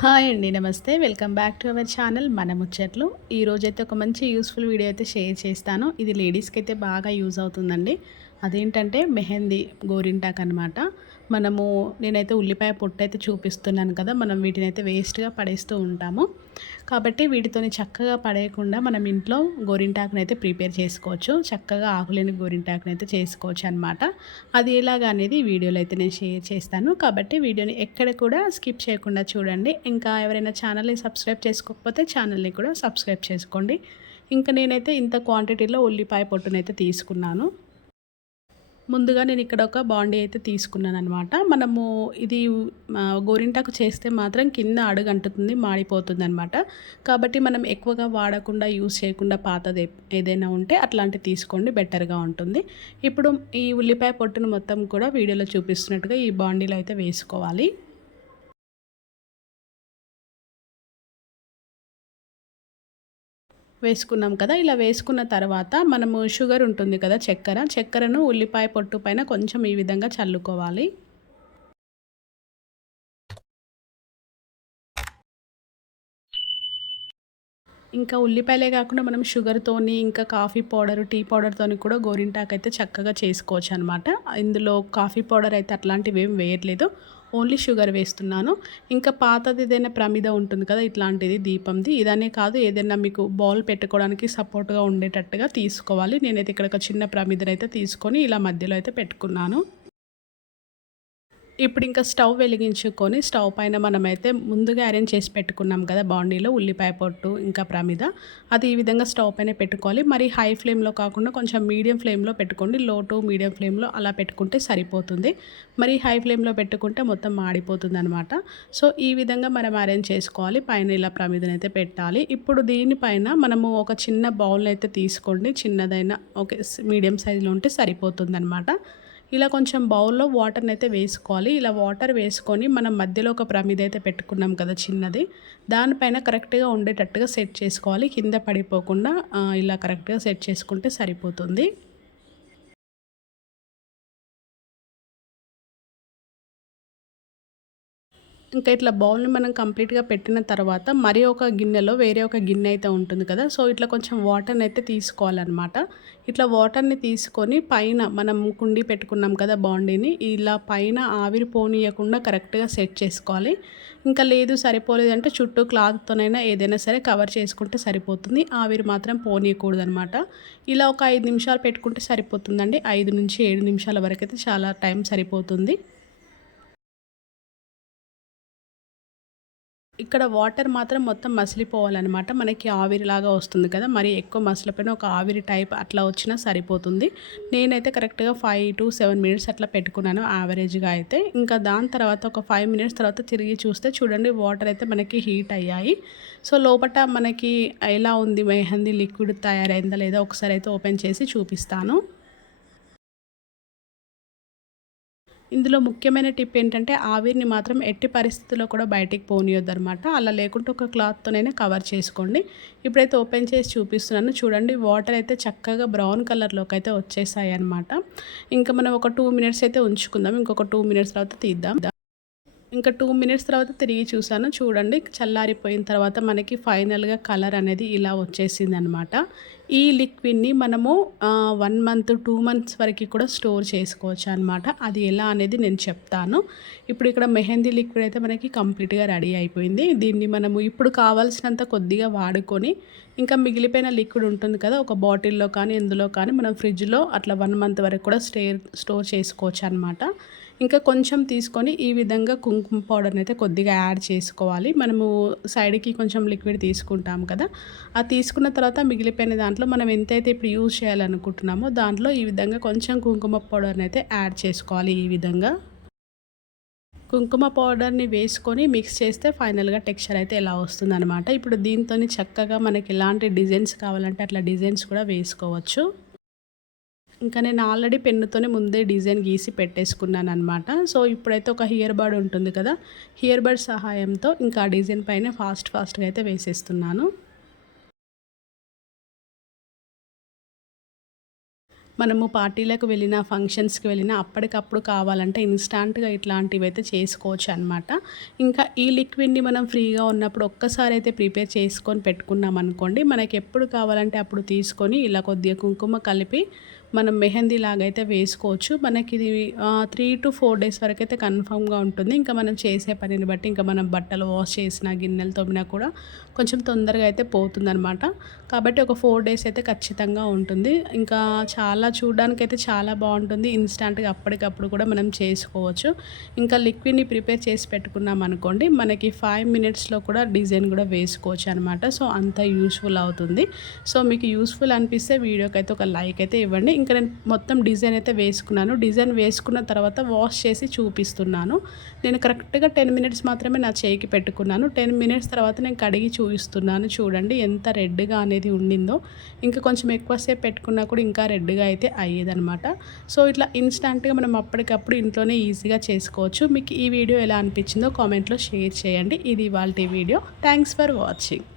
Hi అండి నమస్తే. Welcome back to our channel మన ముచ్చట్లు. ఈరోజైతే ఒక మంచి యూస్ఫుల్ వీడియో అయితే షేర్ చేస్తాను. ఇది లేడీస్కి అయితే బాగా యూజ్ అవుతుందండి. అదేంటంటే మెహందీ గోరింటాక్ అనమాట మనము నేనైతే ఉల్లిపాయ పొట్టు అయితే చూపిస్తున్నాను కదా మనం వీటిని అయితే వేస్ట్గా పడేస్తూ ఉంటాము. కాబట్టి వీటితోని చక్కగా పడేయకుండా మనం ఇంట్లో గోరింటాకుని అయితే ప్రిపేర్ చేసుకోవచ్చు. చక్కగా ఆకులేని గోరింటాకుని అయితే చేసుకోవచ్చు అనమాట అది ఎలాగా అనేది వీడియోలో అయితే నేను షేర్ చేస్తాను. కాబట్టి వీడియోని ఎక్కడ కూడా స్కిప్ చేయకుండా చూడండి. ఇంకా ఎవరైనా ఛానల్ని సబ్స్క్రైబ్ చేసుకోకపోతే ఛానల్ని కూడా సబ్స్క్రైబ్ చేసుకోండి. ఇంకా నేనైతే ఇంత క్వాంటిటీలో ఉల్లిపాయ పొట్టునైతే తీసుకున్నాను. ముందుగా నేను ఇక్కడ ఒక బాండీ అయితే తీసుకున్నాను అనమాట మనము ఇది గోరింటాకు చేస్తే మాత్రం కింద అడుగు అంటుతుంది మాడిపోతుంది అనమాట కాబట్టి మనం ఎక్కువగా వాడకుండా యూస్ చేయకుండా పాతది ఏదైనా ఉంటే అట్లాంటివి తీసుకోండి బెటర్గా ఉంటుంది. ఇప్పుడు ఈ ఉల్లిపాయ పొట్టును మొత్తం కూడా వీడియోలో చూపిస్తున్నట్టుగా ఈ బాండీలో అయితే వేసుకోవాలి. వేసుకున్నాం కదా ఇలా వేసుకున్న తర్వాత మనము షుగర్ ఉంటుంది కదా చక్కెర చక్కెరను ఉల్లిపాయ పొట్టు పైన కొంచెం ఈ విధంగా చల్లుకోవాలి. ఇంకా ఉల్లిపాయలే కాకుండా మనం షుగర్తోని ఇంకా కాఫీ పౌడర్ టీ పౌడర్తోని కూడా గోరింటాకు అయితే చక్కగా చేసుకోవచ్చు అనమాట ఇందులో కాఫీ పౌడర్ అయితే అట్లాంటివి ఏం వేయట్లేదు. ఓన్లీ షుగర్ వేస్తున్నాను. ఇంకా పాతది ఏదైనా ప్రమిద ఉంటుంది కదా ఇట్లాంటిది దీపంది. ఇదనే కాదు ఏదైనా మీకు బౌల్ పెట్టుకోవడానికి సపోర్ట్గా ఉండేటట్టుగా తీసుకోవాలి. నేనైతే ఇక్కడ ఒక చిన్న ప్రమిదనైతే తీసుకొని ఇలా మధ్యలో అయితే పెట్టుకున్నాను. ఇప్పుడు ఇంకా స్టవ్ వెలిగించుకొని స్టవ్ పైన మనమైతే ముందుగా అరేంజ్ చేసి పెట్టుకున్నాం కదా బాండీలో ఉల్లిపాయ పొట్టు ఇంకా ప్రమిద. అది ఈ విధంగా స్టవ్ పైన పెట్టుకోవాలి. మరి హై ఫ్లేమ్లో కాకుండా కొంచెం మీడియం ఫ్లేమ్లో పెట్టుకోండి. లో టు మీడియం ఫ్లేమ్లో అలా పెట్టుకుంటే సరిపోతుంది. మరి హై ఫ్లేమ్లో పెట్టుకుంటే మొత్తం మాడిపోతుంది అనమాట సో ఈ విధంగా మనం అరేంజ్ చేసుకోవాలి. పైన ఇలా ప్రమిదనైతే పెట్టాలి. ఇప్పుడు దీనిపైన మనము ఒక చిన్న బౌల్ అయితే తీసుకోండి. చిన్నదైనా ఓకే మీడియం సైజులో ఉంటే సరిపోతుంది అనమాట ఇలా కొంచెం బౌల్లో వాటర్ని అయితే వేసుకోవాలి. ఇలా వాటర్ వేసుకొని మనం మధ్యలో ఒక ప్రమిద అయితే పెట్టుకున్నాం కదా చిన్నది. దానిపైన కరెక్ట్గా ఉండేటట్టుగా సెట్ చేసుకోవాలి. కింద పడిపోకుండా ఇలా కరెక్ట్గా సెట్ చేసుకుంటే సరిపోతుంది. ఇంకా ఇట్లా బౌల్ని మనం కంప్లీట్గా పెట్టిన తర్వాత మరి ఒక గిన్నెలో వేరే ఒక గిన్నె అయితే ఉంటుంది కదా. సో ఇట్లా కొంచెం వాటర్ని అయితే తీసుకోవాలన్నమాట. ఇట్లా వాటర్ని తీసుకొని పైన మనం కుండి పెట్టుకున్నాం కదా బాండీని ఇలా పైన ఆవిరి పోనీయకుండా కరెక్ట్గా సెట్ చేసుకోవాలి. ఇంకా లేదు సరిపోలేదు అంటే చుట్టూ క్లాత్తోనైనా ఏదైనా సరే కవర్ చేసుకుంటే సరిపోతుంది. ఆవిరి మాత్రం పోనీయకూడదు అనమాట ఇలా ఒక ఐదు నిమిషాలు పెట్టుకుంటే సరిపోతుందండి. ఐదు నుంచి ఏడు నిమిషాల వరకు అయితే చాలా టైం సరిపోతుంది. ఇక్కడ వాటర్ మాత్రం మొత్తం మసిలిపోవాలన్నమాట. మనకి ఆవిరిలాగా వస్తుంది కదా మరి ఎక్కువ మసిలిపోయిన ఒక ఆవిరి టైప్ అట్లా వచ్చినా సరిపోతుంది. నేనైతే కరెక్ట్గా ఫైవ్ టు సెవెన్ మినిట్స్ అట్లా పెట్టుకున్నాను యావరేజ్గా అయితే. ఇంకా దాని తర్వాత ఒక ఫైవ్ మినిట్స్ తర్వాత తిరిగి చూస్తే చూడండి వాటర్ అయితే మనకి హీట్ అయ్యాయి. సో లోపల మనకి ఎలా ఉంది మెహందీ లిక్విడ్ తయారైందా లేదా ఒకసారి అయితే ఓపెన్ చేసి చూపిస్తాను. ఇందులో ముఖ్యమైన టిప్ ఏంటంటే ఆవిరిని మాత్రం ఎట్టి పరిస్థితుల్లో కూడా బయటికి పోనీయొద్దు అనమాట అలా లేకుంటే ఒక క్లాత్తోనైనా కవర్ చేసుకోండి. ఇప్పుడైతే ఓపెన్ చేసి చూపిస్తున్నాను. చూడండి వాటర్ అయితే చక్కగా బ్రౌన్ కలర్లోకి అయితే వచ్చేసాయి అనమాట ఇంకా మనం ఒక టూ మినిట్స్ అయితే ఉంచుకుందాం. ఇంకొక టూ మినిట్స్ తర్వాత తీద్దాం. ఇంకా టూ మినిట్స్ తర్వాత తిరిగి చూసాను చూడండి చల్లారిపోయిన తర్వాత మనకి ఫైనల్గా కలర్ అనేది ఇలా వచ్చేసింది అనమాట ఈ లిక్విడ్ని మనము వన్ మంత్ టూ మంత్స్ వరకు కూడా స్టోర్ చేసుకోవచ్చు అనమాట అది ఎలా అనేది నేను చెప్తాను. ఇప్పుడు ఇక్కడ మెహందీ లిక్విడ్ అయితే మనకి కంప్లీట్గా రెడీ అయిపోయింది. దీన్ని మనము ఇప్పుడు కావాల్సినంత కొద్దిగా వాడుకొని ఇంకా మిగిలిపోయిన లిక్విడ్ ఉంటుంది కదా ఒక బాటిల్లో కానీ ఎందులో కానీ మనం ఫ్రిడ్జ్లో అట్లా వన్ మంత్ వరకు కూడా స్టే స్టోర్ చేసుకోవచ్చు అనమాట ఇంకా కొంచెం తీసుకొని ఈ విధంగా కుంకుమ పౌడర్ని అయితే కొద్దిగా యాడ్ చేసుకోవాలి. మనము సైడ్కి కొంచెం లిక్విడ్ తీసుకుంటాం కదా. ఆ తీసుకున్న తర్వాత మిగిలిపోయిన దాంట్లో మనం ఎంతైతే ఇప్పుడు యూజ్ చేయాలనుకుంటున్నామో దాంట్లో ఈ విధంగా కొంచెం కుంకుమ పౌడర్ని అయితే యాడ్ చేసుకోవాలి ఈ విధంగా. కుంకుమ పౌడర్ని వేసుకొని మిక్స్ చేస్తే ఫైనల్గా టెక్స్చర్ అయితే ఎలా వస్తుందన్నమాట. ఇప్పుడు దీంతో చక్కగా మనకి ఎలాంటి డిజైన్స్ కావాలంటే అట్లా డిజైన్స్ కూడా వేసుకోవచ్చు. ఇంకా నేను ఆల్రెడీ పెన్నుతోనే ముందే డిజైన్ గీసి పెట్టేసుకున్నాను అనమాట సో ఇప్పుడైతే ఒక హియర్ బర్డ్ ఉంటుంది కదా హియర్ బర్డ్ సహాయంతో ఇంకా డిజైన్ పైన ఫాస్ట్ ఫాస్ట్గా అయితే వేసేస్తున్నాను. మనము పార్టీలకు వెళ్ళినా ఫంక్షన్స్కి వెళ్ళినా అప్పటికప్పుడు కావాలంటే ఇన్స్టాంట్గా ఇట్లాంటివి అయితే చేసుకోవచ్చు అనమాట ఇంకా ఈ లిక్విడ్ని మనం ఫ్రీగా ఉన్నప్పుడు ఒక్కసారి అయితే ప్రిపేర్ చేసుకొని పెట్టుకున్నాం అనుకోండి మనకి ఎప్పుడు కావాలంటే అప్పుడు తీసుకొని ఇలా కొద్దిగా కుంకుమ కలిపి మనం మెహందీ లాగా అయితే వేసుకోవచ్చు. మనకి ఇది త్రీ టు ఫోర్ డేస్ వరకు అయితే కన్ఫామ్గా ఉంటుంది. ఇంకా మనం చేసే పనిని బట్టి ఇంకా మనం బట్టలు వాష్ చేసిన గిన్నెలు తోమినా కూడా కొంచెం తొందరగా అయితే పోతుందనమాట కాబట్టి ఒక ఫోర్ డేస్ అయితే ఖచ్చితంగా ఉంటుంది. ఇంకా చాలా చూడడానికైతే చాలా బాగుంటుంది. ఇన్స్టాంట్గా అప్పటికప్పుడు కూడా మనం చేసుకోవచ్చు. ఇంకా లిక్విడ్ని ప్రిపేర్ చేసి పెట్టుకున్నాం అనుకోండి మనకి ఫైవ్ మినిట్స్లో కూడా డిజైన్ కూడా వేసుకోవచ్చు అనమాట సో అంత యూస్ఫుల్ అవుతుంది. సో మీకు యూస్ఫుల్ అనిపిస్తే వీడియోకి అయితే ఒక లైక్ అయితే ఇవ్వండి. ఇంకా నేను మొత్తం డిజైన్ అయితే వేసుకున్నాను. డిజైన్ వేసుకున్న తర్వాత వాష్ చేసి చూపిస్తున్నాను. నేను కరెక్ట్గా టెన్ మినిట్స్ మాత్రమే నా చేయికి పెట్టుకున్నాను. టెన్ మినిట్స్ తర్వాత నేను కడిగి చూపిస్తున్నాను. చూడండి ఎంత రెడ్గా అనేది ఉండిందో. ఇంకా కొంచెం ఎక్కువసేపు పెట్టుకున్నా కూడా ఇంకా రెడ్గా అయితే అయ్యేదనమాట సో ఇట్లా ఇన్స్టాంట్గా మనం అప్పటికప్పుడు ఇంట్లోనే ఈజీగా చేసుకోవచ్చు. మీకు ఈ వీడియో ఎలా అనిపించిందో కామెంట్లో షేర్ చేయండి. ఇది ఇవాళ వీడియో. Thanks for watching.